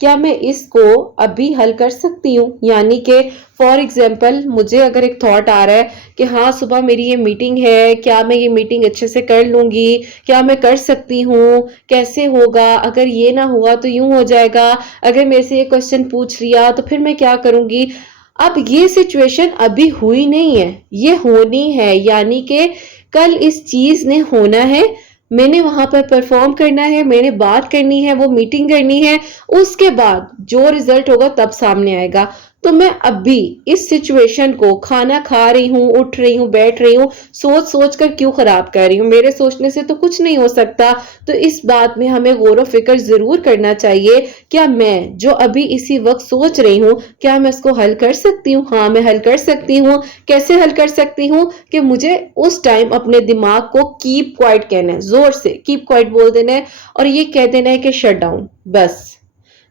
کیا میں اس کو ابھی حل کر سکتی ہوں؟ یعنی کہ فار ایگزامپل مجھے اگر ایک تھاٹ آ رہا ہے کہ ہاں صبح میری یہ میٹنگ ہے، کیا میں یہ میٹنگ اچھے سے کر لوں گی، کیا میں کر سکتی ہوں، کیسے ہوگا، اگر یہ نہ ہوا تو یوں ہو جائے گا، اگر میرے سے یہ کوشچن پوچھ لیا تو پھر میں کیا کروں گی۔ اب یہ سچویشن ابھی ہوئی نہیں ہے، یہ ہونی ہے، یعنی کہ کل اس چیز نے ہونا ہے، میں نے وہاں پر پرفارم کرنا ہے، میں نے بات کرنی ہے، وہ میٹنگ کرنی ہے، اس کے بعد جو ریزلٹ ہوگا تب سامنے آئے گا۔ تو میں ابھی اس سچویشن کو کھانا کھا رہی ہوں، اٹھ رہی ہوں، بیٹھ رہی ہوں، سوچ سوچ کر کیوں خراب کر رہی ہوں؟ میرے سوچنے سے تو کچھ نہیں ہو سکتا۔ تو اس بات میں ہمیں غور و فکر ضرور کرنا چاہیے، کیا میں جو ابھی اسی وقت سوچ رہی ہوں کیا میں اس کو حل کر سکتی ہوں؟ ہاں میں حل کر سکتی ہوں۔ کیسے حل کر سکتی ہوں؟ کہ مجھے اس ٹائم اپنے دماغ کو کیپ کوائٹ کہنا ہے، زور سے کیپ کوائٹ بول دینا ہے اور یہ کہہ دینا ہے کہ شٹ ڈاؤن، بس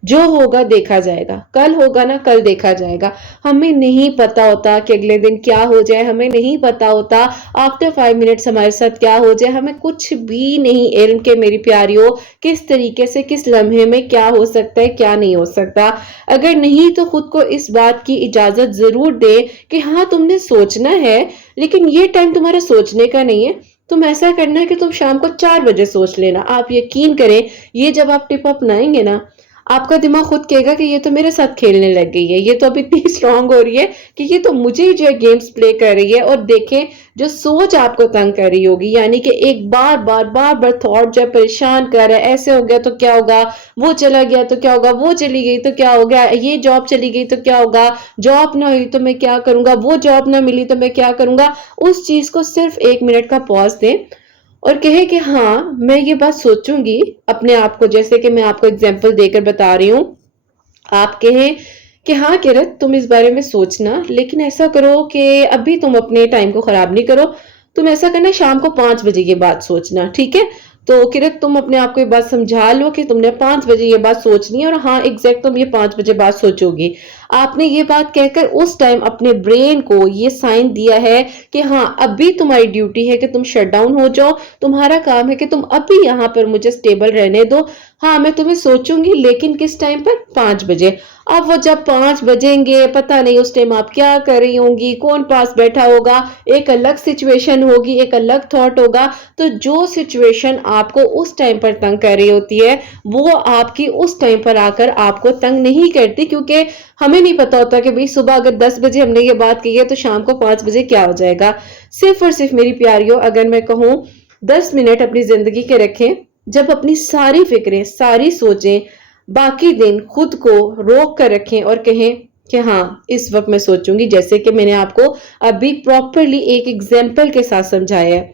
جو ہوگا دیکھا جائے گا، کل ہوگا نا کل دیکھا جائے گا۔ ہمیں نہیں پتا ہوتا کہ اگلے دن کیا ہو جائے، ہمیں نہیں پتا ہوتا آفٹر 5 منٹس ہمارے ساتھ کیا ہو جائے، ہمیں کچھ بھی نہیں علم کے میری پیاریوں، کس طریقے سے کس لمحے میں کیا ہو سکتا ہے کیا نہیں ہو سکتا۔ اگر نہیں تو خود کو اس بات کی اجازت ضرور دے کہ ہاں تم نے سوچنا ہے لیکن یہ ٹائم تمہارا سوچنے کا نہیں ہے، تم ایسا کرنا ہے کہ تم شام کو 4 بجے سوچ لینا۔ آپ یقین کریں یہ جب آپ ٹپ اپنائیں گے نا، آپ کا دماغ خود کہے گا کہ یہ تو میرے ساتھ کھیلنے لگ گئی ہے، یہ تو اب اتنی اسٹرانگ ہو رہی ہے کہ یہ تو مجھے جو ہے گیمز پلے کر رہی ہے۔ اور دیکھیں جو سوچ آپ کو تنگ کر رہی ہوگی، یعنی کہ ایک بار بار تھاٹ جو ہے پریشان کر رہا ہے، ایسے ہو گیا تو کیا ہوگا، وہ چلا گیا تو کیا ہوگا، وہ چلی گئی تو کیا ہوگا، یہ جاب چلی گئی تو کیا ہوگا، جاب نہ ہوئی تو میں کیا کروں گا، وہ جاب نہ ملی تو میں کیا کروں گا۔ اس چیز کو صرف 1 منٹ کا پاز دیں اور کہے کہ ہاں میں یہ بات سوچوں گی اپنے آپ کو، جیسے کہ میں آپ کو اگزامپل دے کر بتا رہی ہوں۔ آپ کہیں کہ ہاں کرت تم اس بارے میں سوچنا، لیکن ایسا کرو کہ ابھی تم اپنے ٹائم کو خراب نہیں کرو، تم ایسا کرنا شام کو 5 بجے یہ بات سوچنا، ٹھیک ہے؟ تو کرت تم اپنے آپ کو یہ بات سمجھا لو کہ تم نے 5 بجے یہ بات سوچنی ہے، اور ہاں ایگزیکٹ تم یہ 5 بجے بات سوچو گی۔ آپ نے یہ بات کہہ کر اس ٹائم اپنے برین کو یہ سائن دیا ہے کہ ہاں ابھی تمہاری ڈیوٹی ہے کہ تم شٹ ڈاؤن ہو جاؤ، تمہارا کام ہے کہ تم ابھی یہاں پر مجھے سٹیبل رہنے دو۔ ہاں میں تمہیں سوچوں گی لیکن کس ٹائم پر؟ 5 بجے۔ اب وہ جب 5 بجیں گے پتہ نہیں اس ٹائم آپ کیا کر رہی ہوں گی، کون پاس بیٹھا ہوگا، ایک الگ سچویشن ہوگی، ایک الگ تھاٹ ہوگا۔ تو جو سچویشن آپ کو اس ٹائم پر تنگ کر رہی ہوتی ہے وہ آپ کی اس ٹائم پر آ کر آپ کو تنگ نہیں کرتی، کیونکہ ہمیں نہیں پتا ہوتا کہ بھئی صبح اگر 10 بجے ہم نے یہ بات کی ہے تو شام کو 5 بجے کیا ہو جائے گا۔ صرف اور صرف میری پیاریوں اگر میں کہوں 10 منٹ اپنی زندگی کے رکھیں، جب اپنی ساری فکریں ساری سوچیں باقی دن خود کو روک کر رکھیں اور کہیں کہ ہاں اس وقت میں سوچوں گی، جیسے کہ میں نے آپ کو ابھی پراپرلی ایک ایگزامپل کے ساتھ سمجھایا ہے۔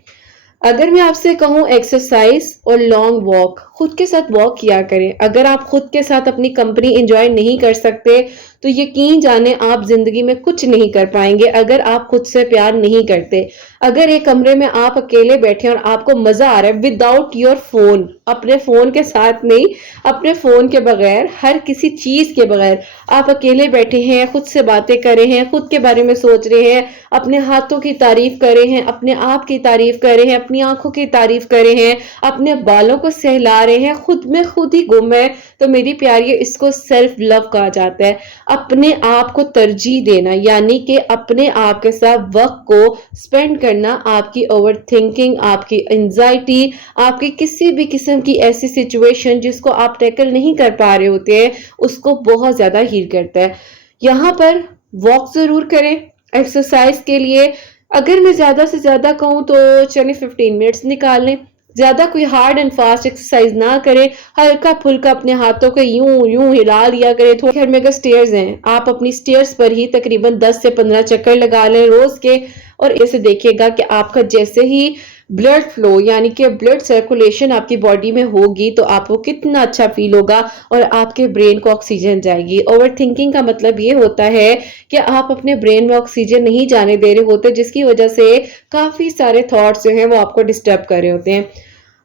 اگر میں آپ سے کہوں ایکسرسائز اور لانگ واک، خود کے ساتھ واک کیا کریں۔ اگر آپ خود کے ساتھ اپنی کمپنی انجوائے نہیں کر سکتے تو یقین جانیں آپ زندگی میں کچھ نہیں کر پائیں گے اگر آپ خود سے پیار نہیں کرتے۔ اگر ایک کمرے میں آپ اکیلے بیٹھے اور آپ کو مزہ آ رہا ہے وداؤٹ یور فون، اپنے فون کے ساتھ نہیں، اپنے فون کے بغیر، ہر کسی چیز کے بغیر آپ اکیلے بیٹھے ہیں، خود سے باتیں کر رہے ہیں، خود کے بارے میں سوچ رہے ہیں، اپنے ہاتھوں کی تعریف کر رہے ہیں، اپنے آپ کی تعریف کر رہے ہیں، اپنی آنکھوں کی تعریف کر رہے ہیں، اپنے بالوں کو سہلا رہے ہیں، خود میں خود ہی گم ہے، تو میری پیاری اس کو سیلف لو کہا جاتا ہے۔ اپنے آپ کو ترجیح دینا، یعنی کہ اپنے آپ کے ساتھ وقت کو سپینڈ کرنا، آپ کی اوور تھنکنگ، آپ کی انزائٹی، آپ کی کسی بھی قسم کی ایسی سچویشن جس کو آپ ٹیکل نہیں کر پا رہے ہوتے ہیں اس کو بہت زیادہ ہیل کرتا ہے۔ یہاں پر واک ضرور کریں ایکسرسائز کے لیے۔ اگر میں زیادہ سے زیادہ کہوں تو چلیں 15 منٹس نکال لیں، زیادہ کوئی ہارڈ اینڈ فاسٹ ایکسرسائز نہ کریں، ہلکا پھلکا اپنے ہاتھوں کو یوں یوں ہلا لیا کریں۔ تھوڑے گھر میں اگر سٹیئرز ہیں آپ اپنی سٹیئرز پر ہی تقریباً 10 سے 15 چکر لگا لیں روز کے، اور اسے دیکھیے گا کہ آپ کا جیسے ہی بلڈ فلو یعنی کہ بلڈ سرکولیشن آپ کی باڈی میں ہوگی تو آپ کو کتنا اچھا فیل ہوگا اور آپ کے برین کو آکسیجن جائے گی۔ اوور تھنکنگ کا مطلب یہ ہوتا ہے کہ آپ اپنے برین میں آکسیجن نہیں جانے دے رہے ہوتے، جس کی وجہ سے کافی سارے تھاٹس جو ہیں وہ آپ کو ڈسٹرب کر رہے ہوتے ہیں۔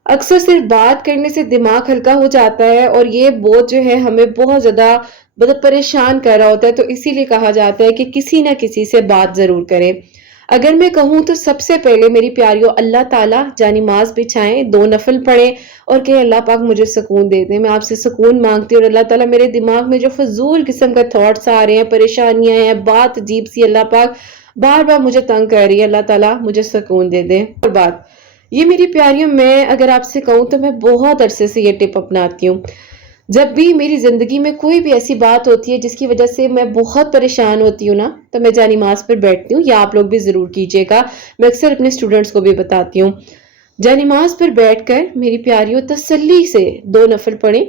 اکثر صرف بات کرنے سے دماغ ہلکا ہو جاتا ہے اور یہ بوجھ جو ہے ہمیں بہت زیادہ پریشان کر رہا ہوتا ہے، تو اسی لیے کہا جاتا ہے کہ کسی نہ کسی سے بات ضرور کریں۔ اگر میں کہوں تو سب سے پہلے میری پیاریوں اللہ تعالیٰ جانماز بچھائیں، 2 نفل پڑھیں اور کہ اللہ پاک مجھے سکون دے دیں. میں آپ سے سکون مانگتی ہوں اور اللہ تعالیٰ میرے دماغ میں جو فضول قسم کا تھاٹس آ رہے ہیں، پریشانیاں ہیں، بات عجیب سی اللہ پاک بار بار مجھے تنگ کر رہی ہے، اللہ تعالیٰ مجھے سکون دے دیں. اور بات یہ میری پیاریوں، میں اگر آپ سے کہوں تو میں بہت عرصے سے یہ ٹپ اپناتی ہوں. جب بھی میری زندگی میں کوئی بھی ایسی بات ہوتی ہے جس کی وجہ سے میں بہت پریشان ہوتی ہوں نا، تو میں جانماز پر بیٹھتی ہوں. یا آپ لوگ بھی ضرور کیجیے گا، میں اکثر اپنے اسٹوڈنٹس کو بھی بتاتی ہوں. جانماز پر بیٹھ کر میری پیاریوں تسلی سے 2 نفل پڑھیں.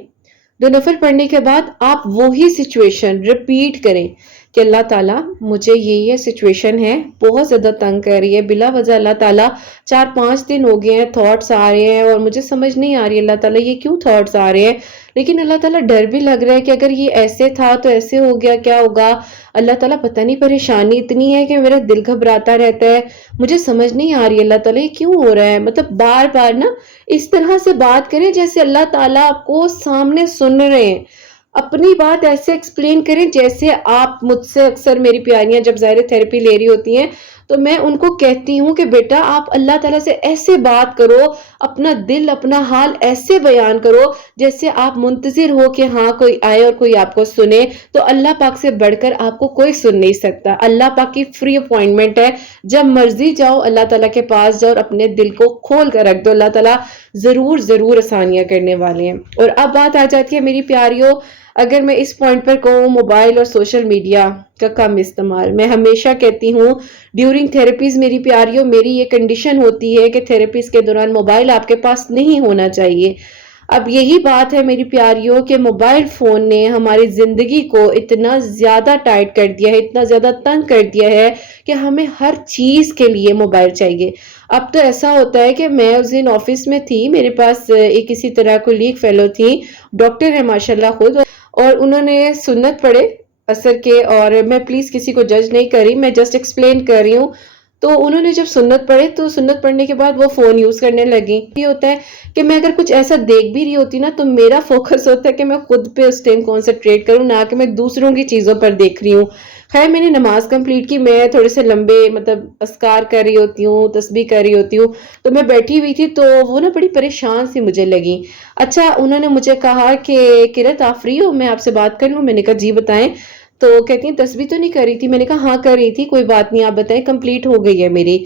2 نفل پڑھنے کے بعد آپ وہی سچویشن ریپیٹ کریں کہ اللہ تعالیٰ مجھے یہ سچویشن ہے، بہت زیادہ تنگ کر رہی ہے، بلا وجہ اللہ تعالیٰ 4-5 دن ہو گئے ہیں تھاٹس آ رہے ہیں اور مجھے سمجھ نہیں آ رہی اللہ تعالیٰ یہ کیوں تھاٹس آ رہے ہیں، لیکن اللہ تعالیٰ ڈر بھی لگ رہا ہے کہ اگر یہ ایسے تھا تو ایسے ہو گیا کیا ہوگا. اللہ تعالیٰ پتہ نہیں پریشانی اتنی ہے کہ میرا دل گھبراتا رہتا ہے، مجھے سمجھ نہیں آ رہی اللہ تعالیٰ یہ کیوں ہو رہا ہے. مطلب بار بار نا اس طرح سے بات کریں جیسے اللہ تعالیٰ آپ کو سامنے سن رہے ہیں. اپنی بات ایسے ایکسپلین کریں جیسے آپ مجھ سے اکثر میری پیاریاں جب ظاہر تھیراپی لے رہی ہوتی ہیں تو میں ان کو کہتی ہوں کہ بیٹا آپ اللہ تعالیٰ سے ایسے بات کرو، اپنا دل اپنا حال ایسے بیان کرو جیسے آپ منتظر ہو کہ ہاں کوئی آئے اور کوئی آپ کو سنے. تو اللہ پاک سے بڑھ کر آپ کو کوئی سن نہیں سکتا. اللہ پاک کی فری اپوائنٹمنٹ ہے، جب مرضی جاؤ اللہ تعالیٰ کے پاس جاؤ اور اپنے دل کو کھول کر رکھ دو. اللہ تعالیٰ ضرور آسانیاں کرنے والے ہیں. اور اب بات آ جاتی ہے میری پیاریوں، اگر میں اس پوائنٹ پر کہوں موبائل اور سوشل میڈیا کا کم استعمال. میں ہمیشہ کہتی ہوں ڈیورنگ تھراپیز میری پیاریوں، میری یہ کنڈیشن ہوتی ہے کہ تھراپیز کے دوران موبائل آپ کے پاس نہیں ہونا چاہیے. اب یہی بات ہے میری پیاریوں کہ موبائل فون نے ہماری زندگی کو اتنا زیادہ ٹائٹ کر دیا ہے، اتنا زیادہ تنگ کر دیا ہے کہ ہمیں ہر چیز کے لیے موبائل چاہیے. اب تو ایسا ہوتا ہے کہ میں اس دن آفس میں تھی، میرے پاس ایک کسی طرح کولیگ فیلو تھی، ڈاکٹر ہے ماشاءاللہ خود، اور انہوں نے سنت پڑھے عصر کے، اور میں پلیز کسی کو جج نہیں کر رہی، میں جسٹ ایکسپلین کر رہی ہوں. تو انہوں نے جب سنت پڑھے تو سنت پڑھنے کے بعد وہ فون یوز کرنے لگی. یہ ہوتا ہے کہ میں اگر کچھ ایسا دیکھ بھی رہی ہوتی نا تو میرا فوکس ہوتا ہے کہ میں خود پہ اس ٹائم کانسنٹریٹ کروں، نہ کہ میں دوسروں کی چیزوں پر دیکھ رہی ہوں. خیر میں نے نماز کمپلیٹ کی، میں تھوڑے سے لمبے مطلب اذکار کر رہی ہوتی ہوں، تسبیح کر رہی ہوتی ہوں، تو میں بیٹھی ہوئی تھی تو وہ نا بڑی پریشان سی مجھے لگی. اچھا انہوں نے مجھے کہا کہ کرت آپ فری ہو، میں آپ سے بات کر لوں؟ میں نے کہا جی بتائیں. تو کہتی ہیں تسبیح تو نہیں کر رہی تھی؟ میں نے کہا ہاں کر رہی تھی. کوئی بات نہیں آپ بتائیں، کمپلیٹ ہو گئی ہے میری.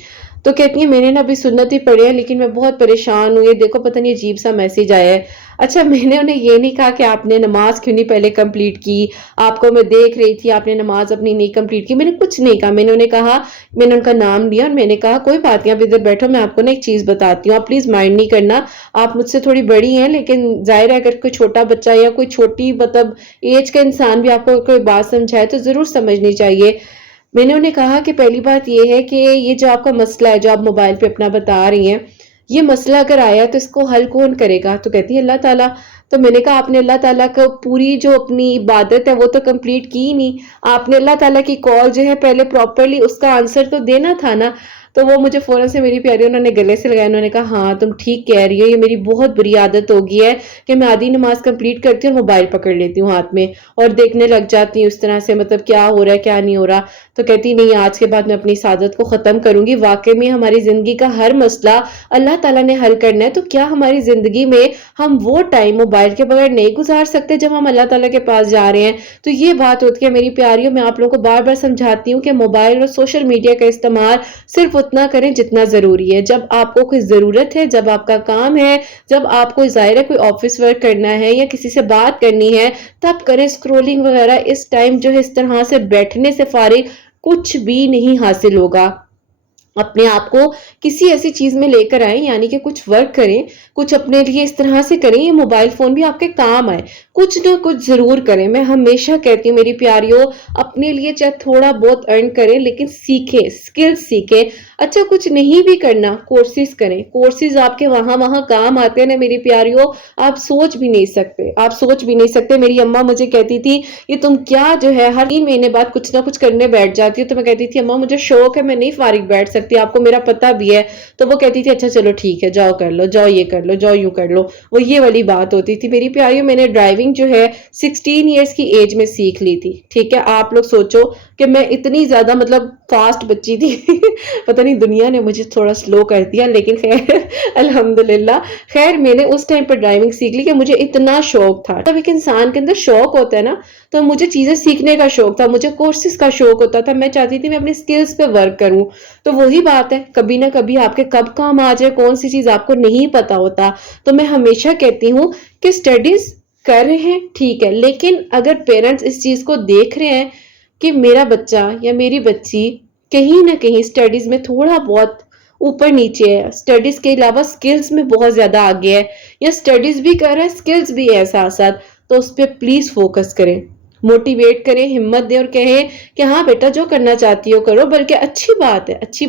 تو کہتی ہیں میں نے نا ابھی سنت ہی پڑھی ہے لیکن میں بہت پریشان ہوں، یہ دیکھو پتہ نہیں عجیب سا میسج آیا ہے. اچھا میں نے انہیں یہ نہیں کہا کہ آپ نے نماز کیوں نہیں پہلے کمپلیٹ کی، آپ کو میں دیکھ رہی تھی آپ نے نماز اپنی نہیں کمپلیٹ کی. میں نے کچھ نہیں کہا، میں نے انہیں کہا، میں نے ان کا نام لیا اور میں نے کہا کوئی بات نہیں آپ ادھر بیٹھو، میں آپ کو نا ایک چیز بتاتی ہوں، آپ پلیز مائنڈ نہیں کرنا، آپ مجھ سے تھوڑی بڑی ہیں لیکن ظاہر ہے اگر کوئی چھوٹا بچہ یا کوئی چھوٹی مطلب ایج کا انسان بھی آپ کو کوئی بات سمجھائے تو ضرور سمجھنی چاہیے. میں نے انہیں کہا کہ پہلی بات یہ ہے کہ یہ جو آپ کا مسئلہ ہے جو آپ موبائل پہ اپنا بتا رہی ہیں، یہ مسئلہ اگر آیا تو اس کو حل کون کرے گا؟ تو کہتی ہے اللہ تعالیٰ. تو میں نے کہا آپ نے اللہ تعالیٰ کو پوری جو اپنی عبادت ہے وہ تو کمپلیٹ کی ہی نہیں، آپ نے اللہ تعالیٰ کی کال جو ہے پہلے پراپرلی اس کا آنسر تو دینا تھا نا. تو وہ مجھے فوراں سے میری پیاری انہوں نے گلے سے لگایا، انہوں نے کہا ہاں تم ٹھیک کہہ رہی ہو، یہ میری بہت بری عادت ہو گئی ہے کہ میں آدھی نماز کمپلیٹ کرتی ہوں اور موبائل پکڑ لیتی ہوں ہاتھ میں اور دیکھنے لگ جاتی ہوں اس طرح سے، مطلب کیا ہو رہا ہے کیا نہیں ہو رہا. تو کہتی نہیں آج کے بعد میں اپنی اس عادت کو ختم کروں گی. واقعی میں ہماری زندگی کا ہر مسئلہ اللہ تعالیٰ نے حل کرنا ہے، تو کیا ہماری زندگی میں ہم وہ ٹائم موبائل کے بغیر نہیں گزار سکتے جب ہم اللہ تعالیٰ کے پاس جا رہے ہیں؟ تو یہ بات ہوتی ہے میری پیاریوں، میں آپ لوگوں کو بار بار سمجھاتی ہوں کہ موبائل اور سوشل میڈیا کا استعمال صرف اتنا کریں جتنا ضروری ہے. جب آپ کو کوئی ضرورت ہے، جب آپ کا کام ہے، جب آپ کو ظاہر ہے کوئی آفس ورک کرنا ہے یا کسی سے بات کرنی ہے تب کریں. اسکرولنگ وغیرہ اس ٹائم جو ہے اس طرح سے بیٹھنے سے فارغ کچھ بھی نہیں حاصل ہوگا. اپنے آپ کو کسی ایسی چیز میں لے کر آئیں، یعنی کہ کچھ ورک کریں، کچھ اپنے لیے اس طرح سے کریں یہ موبائل فون بھی آپ کے کام آئے، کچھ نہ کچھ ضرور کریں. میں ہمیشہ کہتی ہوں میری پیاریوں اپنے لیے چاہے تھوڑا بہت ارن کریں لیکن سیکھیں، سکلز سیکھیں. اچھا کچھ نہیں بھی کرنا کورسز کریں، کورسز آپ کے وہاں کام آتے ہیں نا میری پیاریوں، آپ سوچ بھی نہیں سکتے، آپ سوچ بھی نہیں سکتے. میری اماں مجھے کہتی تھی یہ تم کیا جو ہے ہر 3 مہینے بعد کچھ نہ کچھ کرنے بیٹھ جاتی ہو. تو میں کہتی تھی اماں مجھے شوق ہے، میں نہیں فارغ بیٹھ سکتی، آپ کو میرا پتہ بھی ہے. تو وہ کہتی تھی اچھا چلو ٹھیک ہے جاؤ کر لو، جاؤ یہ کر لو، جاؤ یوں کر لو. وہ یہ والی بات ہوتی تھی میری پیاریوں. میں نے ڈرائیونگ جو ہے 16 ایئرس کی ایج میں سیکھ لی تھی. ٹھیک ہے آپ لوگ سوچو کہ میں اتنی زیادہ مطلب فاسٹ بچی تھی پتہ نہیں دنیا نے مجھے تھوڑا سلو کر دیا، لیکن خیر الحمدللہ خیر میں نے اس ٹائم پر ڈرائیونگ سیکھ لی کہ مجھے اتنا شوق تھا. جب ایک انسان کے اندر شوق ہوتا ہے نا تو مجھے چیزیں سیکھنے کا شوق تھا، مجھے کورسز کا شوق ہوتا تھا، میں چاہتی تھی میں اپنی سکلز پہ ورک کروں. تو وہی بات ہے، کبھی نہ کبھی آپ کے کب کام آ جائے، کون سی چیز آپ کو نہیں پتا ہوتا. تو میں ہمیشہ کہتی ہوں کہ اسٹڈیز کر رہے ہیں ٹھیک ہے، لیکن اگر پیرنٹس اس چیز کو دیکھ رہے ہیں کہ میرا بچہ یا میری بچی کہیں نہ کہیں اسٹڈیز میں تھوڑا بہت اوپر نیچے ہے، اسٹڈیز کے علاوہ سکلز میں بہت زیادہ آگے ہے، یا اسٹڈیز بھی کر رہا ہے سکلز بھی ہے ساتھ ساتھ، تو اس پہ پلیز فوکس کریں، موٹیویٹ کریں، ہمت دیں اور کہیں کہ ہاں بیٹا جو کرنا چاہتی ہو کرو، بلکہ اچھی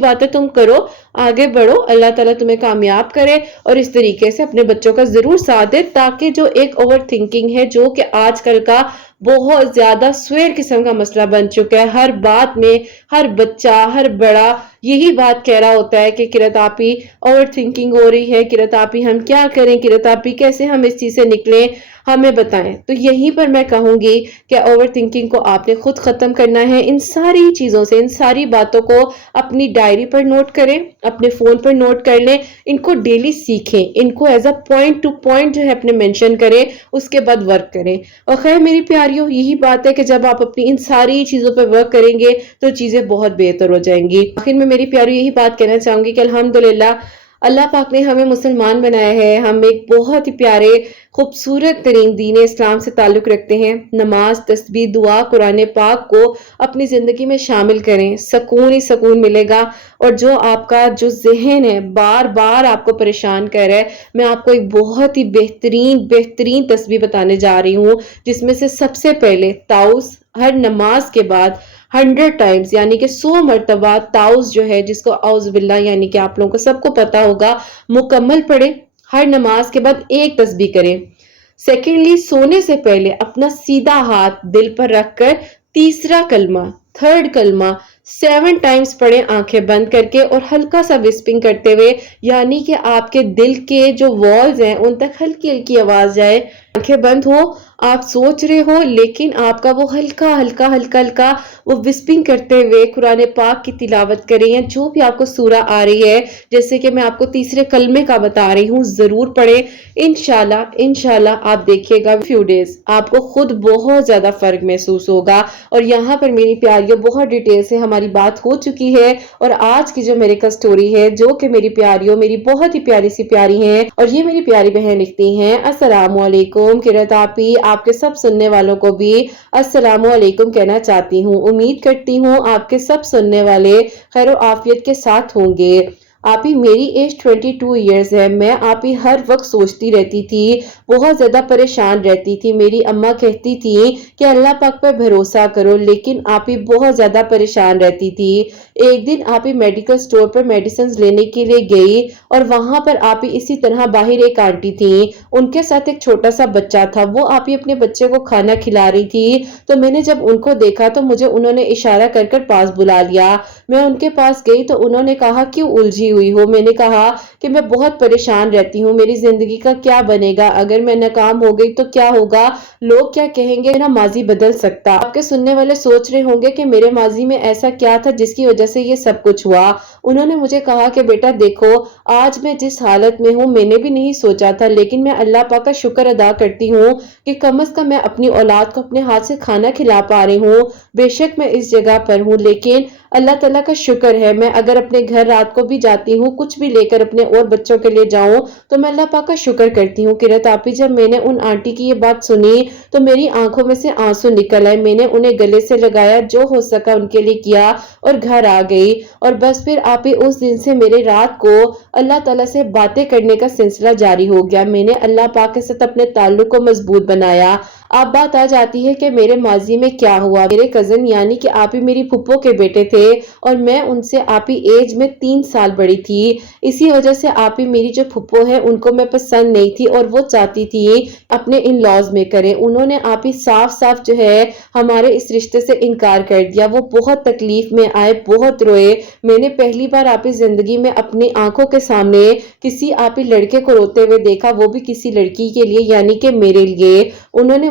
بات ہے تم کرو، آگے بڑھو، اللہ تعالیٰ تمہیں کامیاب کرے. اور اس طریقے سے اپنے بچوں کا ضرور ساتھ دے، تاکہ جو ایک اوور تھنکنگ ہے جو کہ آج کل کا بہت زیادہ سویر قسم کا مسئلہ بن چکا ہے، ہر بات میں ہر بچہ ہر بڑا یہی بات کہہ رہا ہوتا ہے کہ قرۃ آپی اوور تھنکنگ ہو رہی ہے، قرۃ آپی ہم کیا کریں، قرۃ آپی کیسے ہم اس چیز سے نکلیں، ہمیں بتائیں. تو یہیں پر میں کہوں گی کہ اوور تھنکنگ کو آپ نے خود ختم کرنا ہے. ان ساری چیزوں سے، ان ساری باتوں کو اپنی ڈائری پر نوٹ کریں، اپنے فون پر نوٹ کر لیں، ان کو ڈیلی سیکھیں، ان کو as a point to point جو ہے اپنے مینشن کریں، اس کے بعد ورک کریں. اور خیر میری پیاریوں یہی بات ہے کہ جب آپ اپنی ان ساری چیزوں پہ ورک کریں گے تو چیزیں بہت بہتر ہو جائیں گی. آخر میں میری پیاریوں یہی بات کہنا چاہوں گی کہ الحمدللہ اللہ پاک نے ہمیں مسلمان بنایا ہے، ہم ایک بہت ہی پیارے خوبصورت ترین دین اسلام سے تعلق رکھتے ہیں. نماز، تسبیح، دعا، قرآن پاک کو اپنی زندگی میں شامل کریں، سکون ہی سکون ملے گا. اور جو آپ کا جو ذہن ہے بار بار آپ کو پریشان کر رہا ہے، میں آپ کو ایک بہت ہی بہترین تسبیح بتانے جا رہی ہوں، جس میں سے سب سے پہلے تعوذ ہر نماز کے بعد 100 ٹائمز یعنی کہ 100 مرتبہ تعوذ جو ہے، جس کو اعوذ باللہ یعنی کہ آپ لوگوں کو سب کو پتا ہوگا، مکمل پڑھیں. ہر نماز کے بعد ایک تسبیح کریں. سیکنڈلی سونے سے پہلے اپنا سیدھا ہاتھ دل پر رکھ کر تیسرا کلمہ، تھرڈ کلمہ 7 ٹائمز پڑھیں آنکھیں بند کر کے، اور ہلکا سا وسپنگ کرتے ہوئے، یعنی کہ آپ کے دل کے جو والز ہیں ان تک ہلکی ہلکی آواز جائے. آنکھیں بند ہو، آپ سوچ رہے ہو، لیکن آپ کا وہ ہلکا وہ وسپنگ کرتے ہوئے قرآن پاک کی تلاوت کریں، یا جو بھی آپ کو سورہ آ رہی ہے، جیسے کہ میں آپ کو تیسرے کلمے کا بتا رہی ہوں، ضرور پڑھیں. انشاءاللہ آپ دیکھیے گا فیو ڈیز آپ کو خود بہت زیادہ فرق محسوس ہوگا. اور یہاں پر میری پیاریوں بہت ڈیٹیل سے ہماری بات ہو چکی ہے، اور آج کی جو میرے کا سٹوری ہے، جو کہ میری پیاریوں میری بہت ہی پیاری ہیں، اور یہ میری پیاری بہن لکھتی ہیں: السلام علیکم قرۃ آپی، آپ کے سب سننے والوں کو بھی السلام علیکم کہنا چاہتی ہوں. امید کرتی ہوں آپ کے سب سننے والے خیر و عافیت کے ساتھ ہوں گے. آپی میری ایج 22 ایئرز ہے. میں آپی ہر وقت سوچتی رہتی تھی، بہت زیادہ پریشان رہتی تھی. میری اماں کہتی تھی کہ اللہ پاک پر بھروسہ کرو، لیکن آپی بہت زیادہ پریشان رہتی تھی. ایک دن آپی میڈیکل سٹور پر میڈیسنز لینے کے لیے گئی، اور وہاں پر آپی اسی طرح باہر ایک آنٹی تھی، ان کے ساتھ ایک چھوٹا سا بچہ تھا. وہ آپی اپنے بچے کو کھانا کھلا رہی تھی. تو میں نے جب ان کو دیکھا تو مجھے انہوں نے اشارہ کر کر پاس بلا لیا. میں ان کے پاس گئی تو انہوں نے کہا کیوں الجھی ہوئی ہو؟ میں نے کہا کہ میں بہت پریشان رہتی ہوں، میری زندگی کا کیا بنے گا، اگر میں ناکام ہو گئی تو کیا ہوگا، لوگ کیا کہیں گے، میرا ماضی بدل سکتا. آپ کے سننے والے سوچ رہے ہوں گے کہ میرے ماضی میں ایسا کیا تھا جس کی وجہ سے یہ سب کچھ ہوا. انہوں نے مجھے کہا کہ بیٹا دیکھو، آج میں جس حالت میں ہوں میں نے بھی نہیں سوچا تھا، لیکن میں اللہ پاک کا شکر ادا کرتی ہوں کہ کم از کم میں اپنی اولاد کو اپنے ہاتھ سے کھانا کھلا پا رہی ہوں. بے شک میں اس جگہ پر ہوں، لیکن اللہ تعالیٰ کا شکر ہے، میں اگر اپنے گھر رات کو بھی جاتی ہوں، کچھ بھی لے کر اپنے اور بچوں کے لیے جاؤں تو میں اللہ پاک کا شکر کرتی ہوں. قرۃ آپی جب میں نے ان آنٹی کی یہ بات سنی تو میری آنکھوں میں سے آنسو نکل آئے. میں نے انہیں گلے سے لگایا، جو ہو سکا ان کے لیے کیا، اور گھر آ گئی. اور بس پھر آپی اس دن سے میرے رات کو اللہ تعالیٰ سے باتیں کرنے کا سلسلہ جاری ہو گیا. میں نے اللہ پاک کے ساتھ اپنے تعلق کو مضبوط بنایا. اب بات آ جاتی ہے کہ میرے ماضی میں کیا ہوا. میرے کزن یعنی کہ آپی میری پھپھو کے بیٹے تھے، اور میں ان سے آپی ایج میں 3 سال بڑی تھی. اسی وجہ سے آپی میری جو پھپھو ہے ان کو میں پسند نہیں تھی، اور وہ چاہتی تھی اپنے ان لاز میں کریں. انہوں نے آپی صاف جو ہے ہمارے اس رشتے سے انکار کر دیا. وہ بہت تکلیف میں آئے، بہت روئے. میں نے پہلی بار آپی زندگی میں اپنی آنکھوں کے سامنے کسی آپی لڑکے کو روتے ہوئے دیکھا، وہ بھی کسی لڑکی کے لیے یعنی کہ میرے لیے. انہوں نے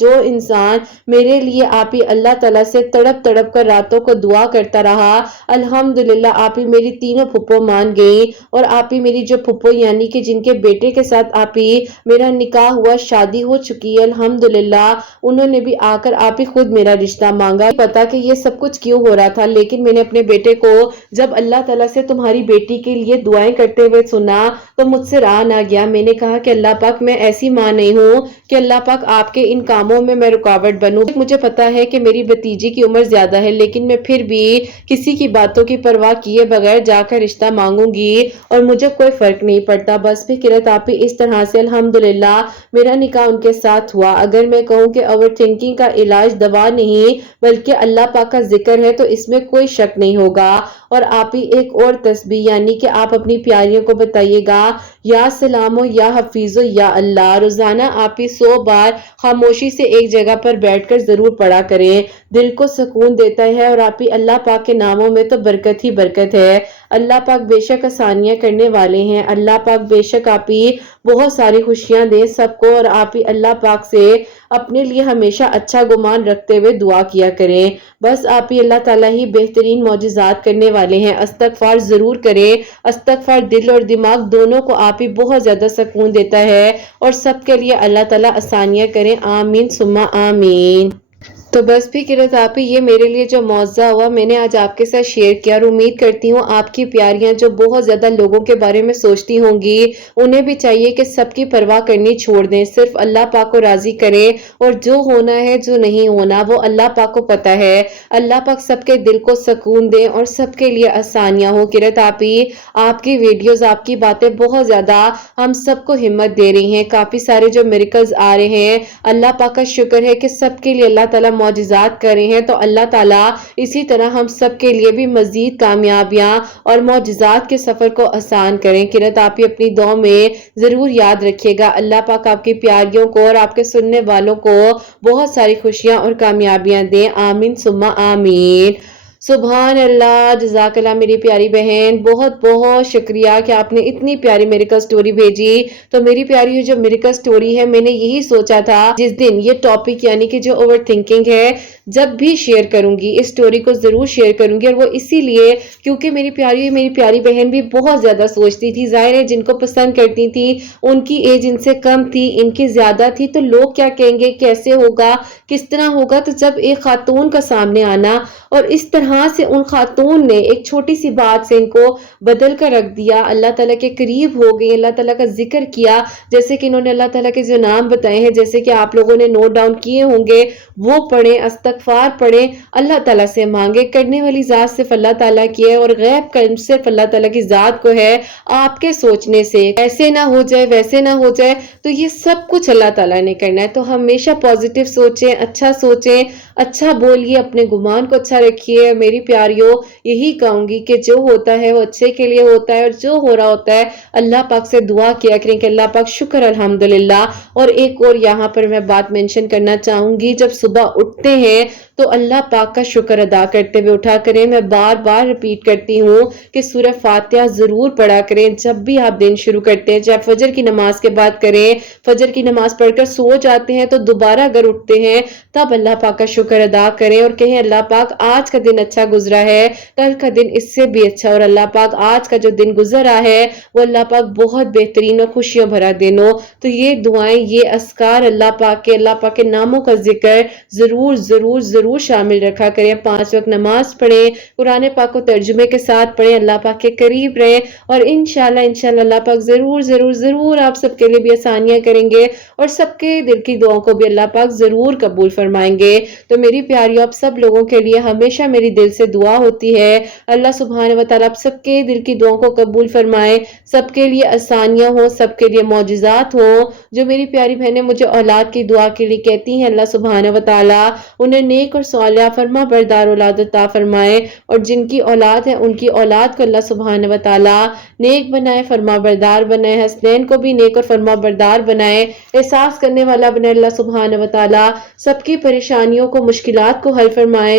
جو انسان میرے لیے آپ ہی اللہ تعالیٰ سے تڑپ تڑپ کر راتوں کو دعا کرتا رہا، الحمدللہ آپ ہی میری تینوں پھپھو مان گئی، اور آپ ہی میری جو پھپھو یعنی کہ جن کے بیٹے کے ساتھ آپ ہی میرا نکاح ہوا، شادی ہو چکی ہے الحمدللہ، انہوں نے بھی آ کر آپ ہی خود میرا رشتہ مانگا۔ پتا کہ یہ سب کچھ کیوں ہو رہا تھا، لیکن میں نے اپنے بیٹے کو جب اللہ تعالیٰ سے تمہاری بیٹی کے لیے دعائیں کرتے ہوئے سنا تو مجھ سے رہا نہ گیا۔ میں نے کہا کہ اللہ پاک میں ایسی ماں نہیں ہوں کہ اللہ پاک آپ کے ان کاموں میں رکاوٹ بنوں۔ مجھے پتا ہے کہ میری بھتیجی کی عمر زیادہ ہے، لیکن میں پھر بھی کسی کی باتوں کی پرواہ کیے بغیر جا کر رشتہ مانگوں گی، اور مجھے کوئی فرق نہیں پڑتا۔ بس فکرت آپ ہی اس طرح سے الحمدللہ میرا نکاح ان کے ساتھ ہوا۔ اگر میں کہوں کہ اوور تھنکنگ کا علاج دوا نہیں بلکہ اللہ پاک کا ذکر ہے تو اس میں کوئی شک نہیں ہوگا۔ اور آپ ہی ایک اور تسبیح یعنی کہ آپ اپنی پیاریوں کو بتائیے گا یا سلامو یا حفیظو یا اللہ، روزانہ آپ ہی 100 بار خاموشی سے ایک جگہ پر بیٹھ کر ضرور پڑھا کریں، دل کو سکون دیتا ہے، اور آپ ہی اللہ پاک کے ناموں میں تو برکت ہی برکت ہے۔ اللہ پاک بے شک آسانیاں کرنے والے ہیں، اللہ پاک بے شک آپ ہی بہت ساری خوشیاں دے سب کو، اور آپ ہی اللہ پاک سے اپنے لیے ہمیشہ اچھا گمان رکھتے ہوئے دعا کیا کریں۔ بس آپ ہی اللہ تعالیٰ ہی بہترین معجزات کرنے والے ہیں۔ استغفار ضرور کریں، استغفار دل اور دماغ دونوں کو آپ ہی بہت زیادہ سکون دیتا ہے، اور سب کے لیے اللہ تعالیٰ آسانیاں کریں، آمین ثم آمین۔ تو بس بھی کرت آپ ہی یہ میرے لیے جو معجزہ ہوا میں نے آج آپ کے ساتھ شیئر کیا، اور امید کرتی ہوں آپ کی پیاریاں جو بہت زیادہ لوگوں کے بارے میں سوچتی ہوں گی انہیں بھی چاہیے کہ سب کی پرواہ کرنی چھوڑ دیں، صرف اللہ پاک کو راضی کریں، اور جو ہونا ہے جو نہیں ہونا وہ اللہ پاک کو پتا ہے۔ اللہ پاک سب کے دل کو سکون دے اور سب کے لیے آسانیاں ہو۔ کرت آپ ہی آپ کی ویڈیوز آپ کی باتیں بہت زیادہ ہم سب کو ہمت دے رہی ہیں، کافی سارے جو میریکلز آ رہے ہیں، اللہ پاک کا شکر ہے کہ سب کے لیے اللہ تعالیٰ معجزات کر رہے ہیں، تو اللہ تعالیٰ اسی طرح ہم سب کے لیے بھی مزید کامیابیاں اور معجزات کے سفر کو آسان کریں۔ کرت آپ ہی اپنی دعا میں ضرور یاد رکھیے گا، اللہ پاک آپ کی پیاریوں کو اور آپ کے سننے والوں کو بہت ساری خوشیاں اور کامیابیاں دیں، آمین ثم آمین۔ سبحان اللہ، جزاک اللہ میری پیاری بہن، بہت بہت شکریہ کہ آپ نے اتنی پیاری میریکل سٹوری بھیجی۔ تو میری پیاری جو میریکل سٹوری ہے میں نے یہی سوچا تھا جس دن یہ ٹاپک یعنی کہ جو اوور تھنکنگ ہے جب بھی شیئر کروں گی اس سٹوری کو ضرور شیئر کروں گی، اور وہ اسی لیے کیونکہ میری پیاری بہن بھی بہت زیادہ سوچتی تھی، ظاہر ہے جن کو پسند کرتی تھی ان کی ایج ان سے کم تھی، ان کی زیادہ تھی، تو لوگ کیا کہیں گے، کیسے ہوگا، کس طرح ہوگا۔ تو جب ایک خاتون کا سامنے آنا اور اس طرح سے ان خاتون نے ایک چھوٹی سی بات سے ان کو بدل کر رکھ دیا، اللہ تعالیٰ کے قریب ہو گئی، اللہ تعالیٰ کا ذکر کیا، جیسے کہ انہوں نے اللہ تعالیٰ کے جو نام بتائے ہیں جیسے کہ آپ لوگوں نے نوٹ ڈاؤن کیے ہوں گے وہ پڑھیں، استغفار پڑھیں، اللہ تعالیٰ سے مانگے، کرنے والی ذات صرف اللہ تعالیٰ کی ہے، اور غیب کا علم صرف اللہ تعالیٰ کی ذات کو ہے۔ آپ کے سوچنے سے ایسے نہ ہو جائے ویسے نہ ہو جائے، تو یہ سب کچھ اللہ تعالیٰ نے کرنا ہے۔ تو ہمیشہ پازیٹیو سوچیں، اچھا بولیے، اپنے گمان کو اچھا رکھیے۔ میری پیاریوں یہی کہوں گی کہ جو ہوتا ہے وہ اچھے کے لیے ہوتا ہے، اور جو ہو رہا ہوتا ہے اللہ پاک سے دعا کیا کریں کہ اللہ پاک شکر الحمدللہ۔ اور ایک اور یہاں پر میں بات مینشن کرنا چاہوں گی، جب صبح اٹھتے ہیں تو اللہ پاک کا شکر ادا کرتے ہوئے اٹھا کریں۔ میں بار بار ریپیٹ کرتی ہوں کہ سورہ فاتحہ ضرور پڑھا کریں جب بھی آپ دن شروع کرتے ہیں، چاہے فجر کی نماز کے بعد کریں، فجر کی نماز پڑھ کر سو جاتے ہیں تو دوبارہ اگر اٹھتے ہیں تب اللہ پاک کا شکر ادا کریں، اور کہیں اللہ پاک آج کا دن اچھا گزرا ہے، کل کا دن اس سے بھی اچھا، اور اللہ پاک آج کا جو دن گزر رہا ہے وہ اللہ پاک بہت بہترین اور خوشیوں بھرا دن ہو۔ تو یہ دعائیں، یہ اذکار اللہ پاک کے ناموں کا ذکر ضرور ضرور ضرور شامل رکھا کریں۔ 5 وقت نماز پڑھیں، قرآن پاک کو ترجمے کے ساتھ پڑھیں، اللہ پاک کے قریب رہیں، اور انشاءاللہ اللہ پاک ضرور ضرور ضرور آپ سب کے لیے بھی آسانیاں کریں گے، اور سب کے دل کی دعاؤں کو بھی اللہ پاک ضرور قبول فرمائیں گے۔ تو میری پیاریوں آپ سب لوگوں کے لیے ہمیشہ میری دل سے دعا ہوتی ہے، اللہ سبحانہ و تعالیٰ آپ سب کے دل کی دعاؤں کو قبول فرمائے، سب کے لیے آسانیاں ہوں، سب کے لیے معجزات ہوں۔ جو میری پیاری بہنیں مجھے اولاد کی دعا کے لیے کہتی ہیں، اللہ سبحانہ و تعالیٰ انہیں نیک اور صالحہ فرما بردار اولاد عطا فرمائے، اور جن کی اولاد ہے ان کی اولاد کو اللہ سبحانہ و تعالیٰ نیک بنائے، فرما بردار بنائے، حسنین کو بھی نیک اور فرما بردار بنائے، احساس کرنے والا بنائے، اللہ سبحانہ و تعالیٰ سب کی پریشانیوں کو، مشکلات کو حل فرمائے،